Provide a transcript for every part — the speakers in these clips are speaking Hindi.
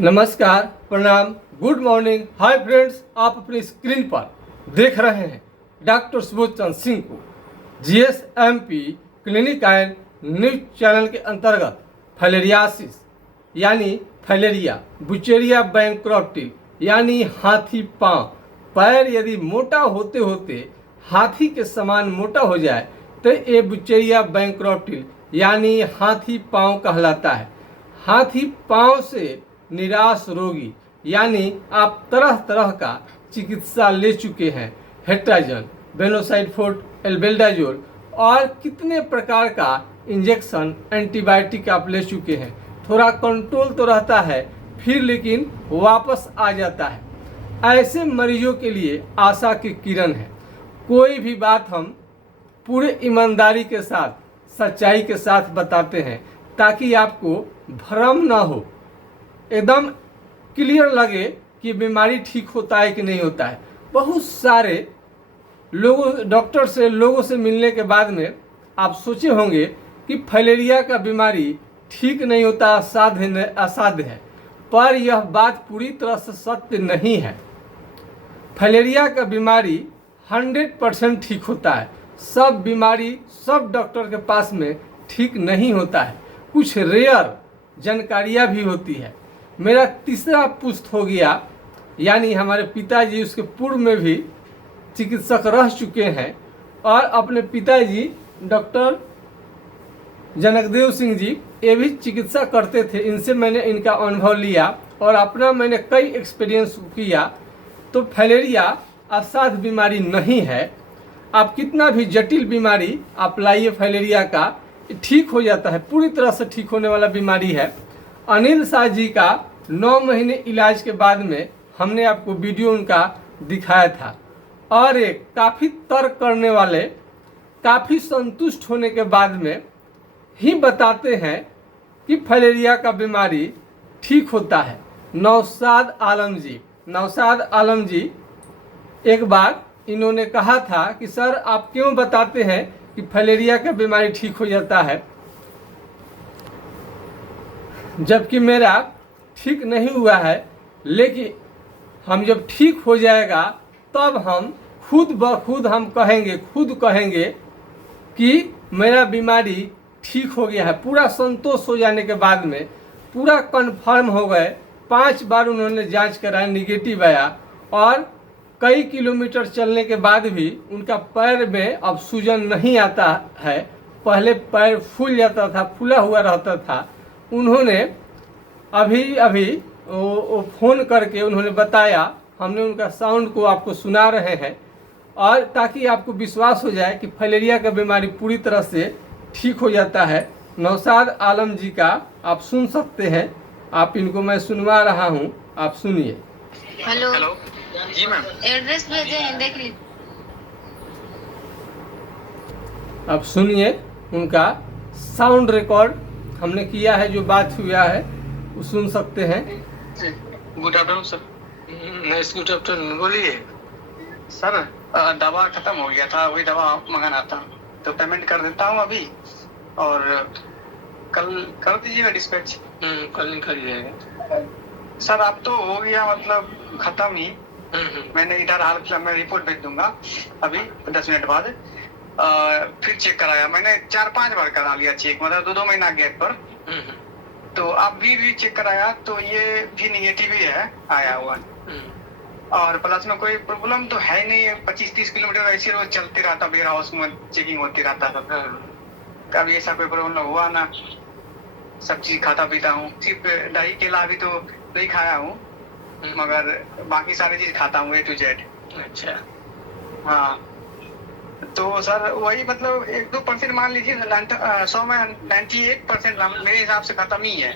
नमस्कार, प्रणाम, गुड मॉर्निंग, हाय फ्रेंड्स। आप अपनी स्क्रीन पर देख रहे हैं डॉक्टर सुबोध चंद्र सिंह को GSMP clinic and news channel के अंतर्गत फाइलेरियासिस यानी फाइलेरिया, बुचेरिया बैंक्रप्टिल यानी हाथी पांव। पैर यदि मोटा होते होते हाथी के समान मोटा हो जाए तो ये बुचेरिया बैंक्रप्टिल यानी हाथी पांव कहलाता है। हाथी पांव से निराश रोगी यानी आप तरह तरह का चिकित्सा ले चुके हैं, हेट्राजन, बेनोसाइड-फोर्ट, एल्बेंडाजोल और कितने प्रकार का इंजेक्शन, एंटीबायोटिक आप ले चुके हैं। थोड़ा कंट्रोल तो रहता है फिर लेकिन वापस आ जाता है। ऐसे मरीजों के लिए आशा की किरण है। कोई भी बात हम पूरे ईमानदारी के साथ, सच्चाई के साथ बताते हैं ताकि आपको भ्रम ना हो, एकदम क्लियर लगे कि बीमारी ठीक होता है कि नहीं होता है। बहुत सारे लोगों से मिलने के बाद में आप सोचे होंगे कि फाइलेरिया का बीमारी ठीक नहीं होता, असाध्य है, पर यह बात पूरी तरह से सत्य नहीं है। फाइलेरिया का बीमारी 100% ठीक होता है। सब बीमारी सब डॉक्टर के पास में ठीक नहीं होता है। कुछ रेयर जानकारियाँ भी होती है। मेरा तीसरा पुस्त हो गया, यानी हमारे पिताजी उसके पूर्व में भी चिकित्सक रह चुके हैं और अपने पिताजी डॉक्टर जनकदेव सिंह जी ये भी चिकित्सा करते थे। इनसे मैंने इनका अनुभव लिया और अपना मैंने कई एक्सपीरियंस किया। तो फाइलेरिया असाध्य बीमारी नहीं है। आप कितना भी जटिल बीमारी आप लाइए फाइलेरिया का, ठीक हो जाता है, पूरी तरह से ठीक होने वाला बीमारी है। अनिल शाह जी का 9 महीने इलाज के बाद में हमने आपको वीडियो उनका दिखाया था और एक काफ़ी तर्क करने वाले, काफ़ी संतुष्ट होने के बाद में ही बताते हैं कि फाइलेरिया का बीमारी ठीक होता है। नौशाद आलम जी एक बार इन्होंने कहा था कि सर आप क्यों बताते हैं कि फाइलेरिया का बीमारी ठीक हो जाता है, जबकि मेरा ठीक नहीं हुआ है। लेकिन हम जब ठीक हो जाएगा तब हम खुद कहेंगे कि मेरा बीमारी ठीक हो गया है। पूरा संतोष हो जाने के बाद में पूरा कन्फर्म हो गए। 5 बार उन्होंने जांच कराया, निगेटिव आया और कई किलोमीटर चलने के बाद भी उनका पैर में अब सूजन नहीं आता है। पहले पैर फूल जाता था, फूला हुआ रहता था। उन्होंने अभी वो फ़ोन करके उन्होंने बताया, हमने उनका साउंड को आपको सुना रहे हैं और ताकि आपको विश्वास हो जाए कि फाइलेरिया का बीमारी पूरी तरह से ठीक हो जाता है। नौशाद आलम जी का आप सुन सकते हैं। आप इनको मैं सुनवा रहा हूँ, आप सुनिए। हेलो जी मैम, एड्रेस भेजे हैं, देख लीजिए। आप सुनिए, उनका साउंड रिकॉर्ड हमने किया है, जो बात हुआ है वो सुन सकते हैं। Good afternoon sir. Nice, good afternoon, बोलिए सर दवा खत्म हो गया था, वही दवा मंगाना था, तो पेमेंट कर देता हूँ अभी और कल कर दीजिएगा डिस्पैच। कल करिएगा सर। अब तो हो गया, मतलब खत्म ही। मैंने इधर हाल फिलहाल मैं रिपोर्ट भेज दूंगा अभी 10 मिनट बाद। फिर चेक कराया मैंने, 4-5 बार करा लिया चेक, मतलब 2-2 महीना गैप पर। तो अब भी चेक कराया तो ये भी निगेटिव ही है आया हुआ, और प्लस में कोई प्रॉब्लम तो है नहीं। 25-30 किलोमीटर ऐसे रोज चलते रहता, वेयर हाउस में चेकिंग होती रहता था। कभी ऐसा कोई प्रॉब्लम हुआ ना। सब चीज खाता पीता हूँ, सिर्फ दही केला अभी तो नहीं खाया हूँ, मगर बाकी सारी चीज खाता हूँ A to Z। अच्छा, हाँ, तो सर वही मतलब 1-2% मान लीजिए, 100 में 98% मेरे हिसाब से खत्म ही है।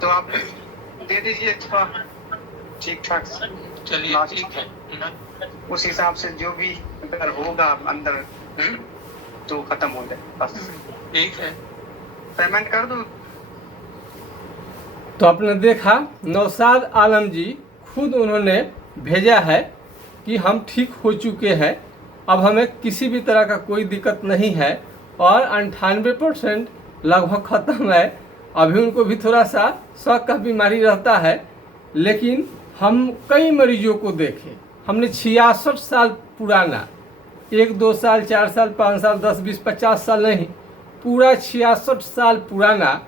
तो आप दे दीजिए थोड़ा ठीक ठाक। चलिए ठीक है। उस हिसाब से जो भी अगर होगा अंदर तो खत्म हो जाए बस। ठीक है, पेमेंट कर दूं? तो आपने देखा, नौशाद आलम जी खुद उन्होंने भेजा है कि हम ठीक हो चुके हैं, अब हमें किसी भी तरह का कोई दिक्कत नहीं है और 98% लगभग ख़त्म है। अभी उनको भी थोड़ा सा शक का बीमारी रहता है, लेकिन हम कई मरीजों को देखे, हमने 66 साल पुराना, 1-2 साल 4 साल 5 साल 10 20 50 साल नहीं, पूरा 66 साल पुराना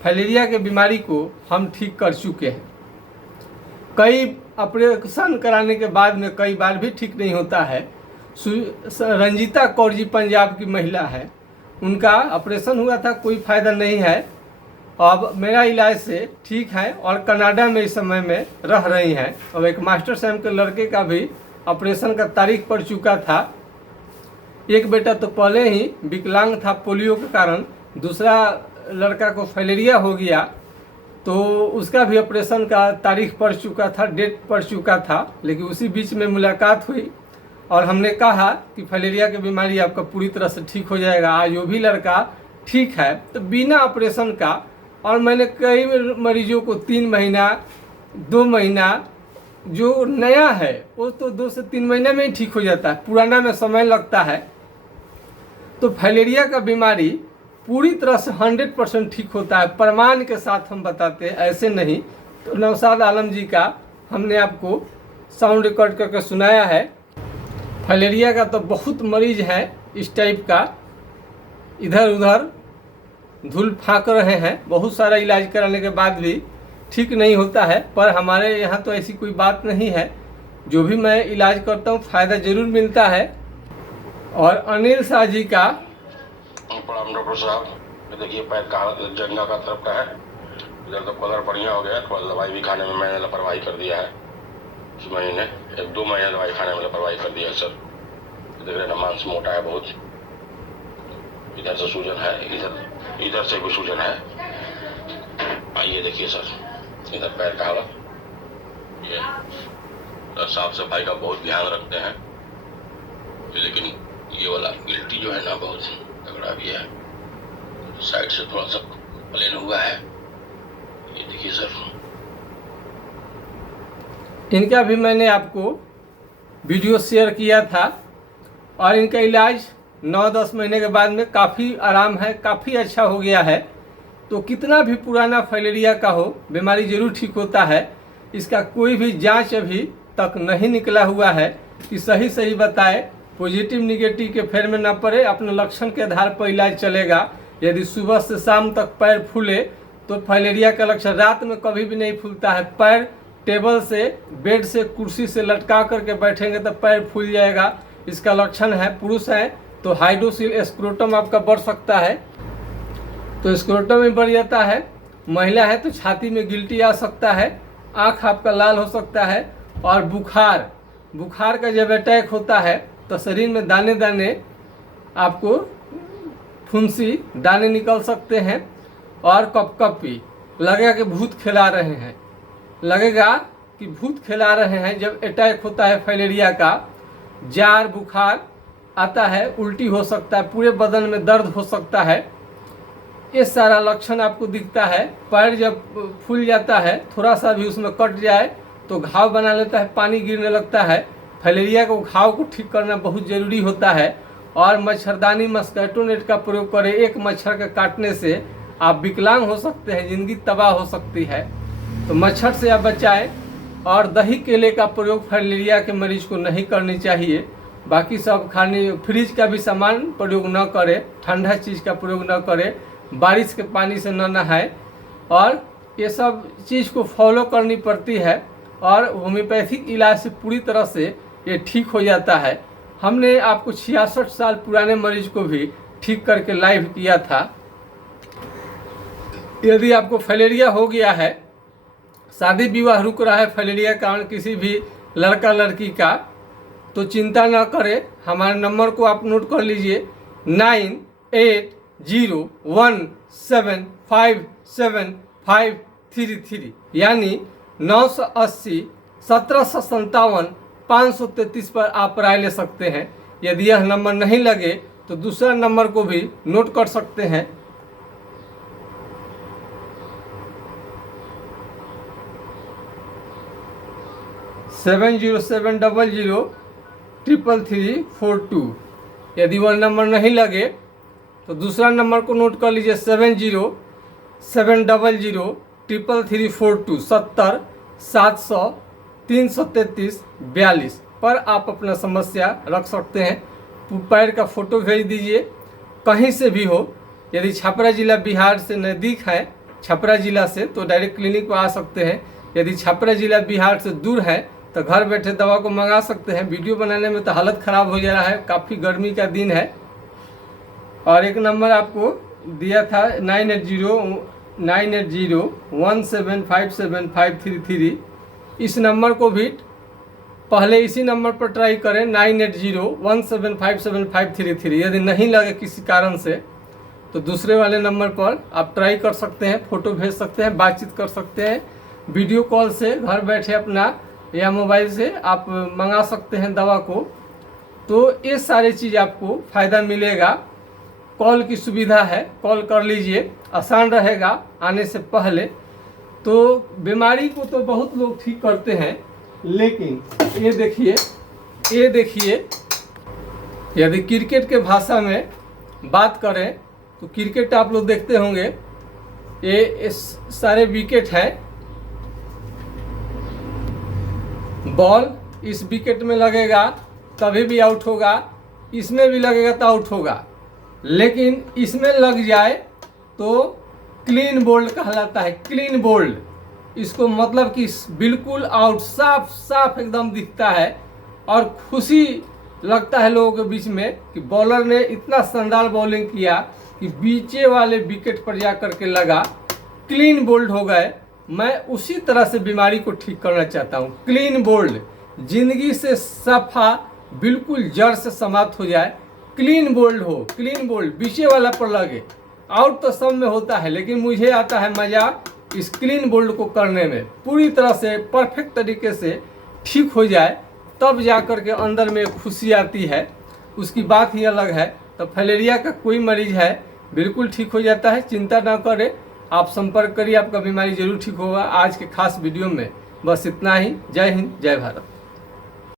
फाइलेरिया के बीमारी को हम ठीक कर चुके हैं। कई ऑपरेशन कराने के बाद में कई बार भी ठीक नहीं होता है। रंजीता कौर जी पंजाब की महिला है, उनका ऑपरेशन हुआ था, कोई फ़ायदा नहीं है। अब मेरा इलाज से ठीक है और कनाडा में इस समय में रह रही हैं। और एक मास्टर साहब के लड़के का भी ऑपरेशन का तारीख पड़ चुका था। एक बेटा तो पहले ही विकलांग था पोलियो के कारण, दूसरा लड़का को फाइलेरिया हो गया, तो उसका भी ऑपरेशन का तारीख पड़ चुका था, डेट पड़ चुका था। लेकिन उसी बीच में मुलाकात हुई और हमने कहा कि फाइलेरिया की बीमारी आपका पूरी तरह से ठीक हो जाएगा। आज वो भी लड़का ठीक है, तो बिना ऑपरेशन का। और मैंने कई मरीजों को 3 महीना 2 महीना, जो नया है वो तो 2 से 3 महीने में ही ठीक हो जाता है, पुराना में समय लगता है। तो फाइलेरिया का बीमारी पूरी तरह से 100% ठीक होता है, प्रमाण के साथ हम बताते हैं, ऐसे नहीं। तो नौशाद आलम जी का हमने आपको साउंड रिकॉर्ड करके सुनाया है। फाइलेरिया का तो बहुत मरीज है इस टाइप का, इधर उधर धूल फाँक रहे हैं, बहुत सारा इलाज कराने के बाद भी ठीक नहीं होता है। पर हमारे यहाँ तो ऐसी कोई बात नहीं है, जो भी मैं इलाज करता हूँ फ़ायदा ज़रूर मिलता है। और अनिल शाह जी का प्रणाम डॉक्टर साहब। ये देखिए पैर का हालत जंगा का तरफ का है, इधर तो कलर बढ़िया हो गया, थोड़ा दवाई भी खाने में मैंने लापरवाही कर दिया है। इस महीने 1-2 महीने दवाई खाने में लापरवाही कर दिया है सर। देख रहे ना मांस मोटा है बहुत, इधर से सूजन है, इधर से भी सूजन है। आइए देखिए सर, इधर पैर का हालत ये तो साफ सफाई का बहुत ध्यान रखते हैं, लेकिन ये वाला गिल्टी जो है ना बहुत तगड़ा भी है, साइड से थोड़ा सा प्लेन हुआ है। ये देखिए सर, इनका भी मैंने आपको वीडियो शेयर किया था और इनका इलाज 9-10 महीने के बाद में काफ़ी आराम है, काफ़ी अच्छा हो गया है। तो कितना भी पुराना फाइलेरिया का हो, बीमारी जरूर ठीक होता है। इसका कोई भी जांच अभी तक नहीं निकला हुआ है कि सही बताए, पॉजिटिव निगेटिव के फेर में न पड़े, अपने लक्षण के आधार पर इलाज चलेगा। यदि सुबह से शाम तक पैर फूले तो फाइलेरिया का लक्षण, रात में कभी भी नहीं फूलता है। पैर टेबल से, बेड से, कुर्सी से लटका करके बैठेंगे तो पैर फूल जाएगा, इसका लक्षण है। पुरुष है तो हाइड्रोसिल स्क्रोटम आपका बढ़ सकता है, तो स्क्रोटम में बढ़ जाता है। महिला है तो छाती में गिल्टी आ सकता है, आँख आपका लाल हो सकता है। और बुखार का जब अटैक होता है तो शरीर में दाने दाने आपको फुंसी दाने निकल सकते हैं। और कपकपी लगेगा कि भूत खिला रहे हैं, लगेगा कि भूत खिला रहे हैं। जब अटैक होता है फाइलेरिया का, जार बुखार आता है, उल्टी हो सकता है, पूरे बदन में दर्द हो सकता है, ये सारा लक्षण आपको दिखता है। पैर जब फूल जाता है, थोड़ा सा भी उसमें कट जाए तो घाव बना लेता है, पानी गिरने लगता है। फाइलेरिया को घाव को ठीक करना बहुत ज़रूरी होता है। और मच्छरदानी मस्कीटो नेट का प्रयोग करें, एक मच्छर के काटने से आप विकलांग हो सकते हैं, ज़िंदगी तबाह हो सकती है। तो मच्छर से आप बचाएं। और दही केले का प्रयोग फाइलेरिया के मरीज को नहीं करनी चाहिए। बाकी सब खाने, फ्रिज का भी सामान प्रयोग न करें, ठंडा चीज़ का प्रयोग न करें, बारिश के पानी से न नहाएं। और ये सब चीज़ को फॉलो करनी पड़ती है। और होम्योपैथिक इलाज से पूरी तरह से ये ठीक हो जाता है। हमने आपको 66 साल पुराने मरीज को भी ठीक करके लाइव किया था। यदि आपको फाइलेरिया हो गया है, शादी विवाह रुक रहा है फाइलेरिया कारण किसी भी लड़का लड़की का, तो चिंता न करें। हमारे नंबर को आप नोट कर लीजिए, 9807575533, यानी 980 1757 533 पर आप राय ले सकते हैं। यदि यह नंबर नहीं लगे तो दूसरा नंबर को भी नोट कर सकते हैं, 7070033342। यदि वह नंबर नहीं लगे तो दूसरा नंबर को नोट कर लीजिए, 70034342 70-700-333-42 पर आप अपना समस्या रख सकते हैं। पैर का फोटो भेज दीजिए, कहीं से भी हो। यदि छपरा जिला बिहार से नज़दीक है छपरा जिला से तो डायरेक्ट क्लिनिक पर आ सकते हैं। यदि छपरा जिला बिहार से दूर है तो घर बैठे दवा को मंगा सकते हैं। वीडियो बनाने में तो हालत ख़राब हो जा रहा है, काफ़ी गर्मी का दिन है। और एक नंबर आपको दिया था 9801757533। इस नंबर को भी पहले इसी नंबर पर ट्राई करें 9801757533। यदि नहीं लगे किसी कारण से तो दूसरे वाले नंबर पर आप ट्राई कर सकते हैं, फ़ोटो भेज सकते हैं, बातचीत कर सकते हैं। वीडियो कॉल से घर बैठे अपना या मोबाइल से आप मंगा सकते हैं दवा को। तो ये सारी चीज़ आपको फ़ायदा मिलेगा। कॉल की सुविधा है, कॉल कर लीजिए, आसान रहेगा आने से पहले। तो बीमारी को तो बहुत लोग ठीक करते हैं, लेकिन ये देखिए यदि क्रिकेट के भाषा में बात करें तो क्रिकेट आप लोग देखते होंगे, ये सारे विकेट हैं। बॉल इस विकेट में लगेगा तभी भी आउट होगा, इसमें भी लगेगा तो आउट होगा। लेकिन इसमें लग जाए तो क्लीन बोल्ड कहलाता है। क्लीन बोल्ड, इसको मतलब कि बिल्कुल आउट, साफ साफ एकदम दिखता है। और खुशी लगता है लोगों के बीच में कि बॉलर ने इतना शानदार बॉलिंग किया कि बीचे वाले विकेट पर जा कर के लगा, क्लीन बोल्ड हो गए। मैं उसी तरह से बीमारी को ठीक करना चाहता हूँ। क्लीन बोल्ड, जिंदगी से सफा बिल्कुल जड़ से समाप्त हो जाए। क्लीन बोल्ड हो, क्लीन बोल्ड बीचे वाला पर लगे। आउट तो सब में होता है, लेकिन मुझे आता है मज़ा इस क्लीन बोल्ड को करने में। पूरी तरह से परफेक्ट तरीके से ठीक हो जाए तब जा कर के अंदर में खुशी आती है, उसकी बात ही अलग है। तो फैलेरिया का कोई मरीज है बिल्कुल ठीक हो जाता है, चिंता ना करें, आप संपर्क करिए, आपका बीमारी जरूर ठीक होगा। आज के खास वीडियो में बस इतना ही। जय हिंद, जय भारत।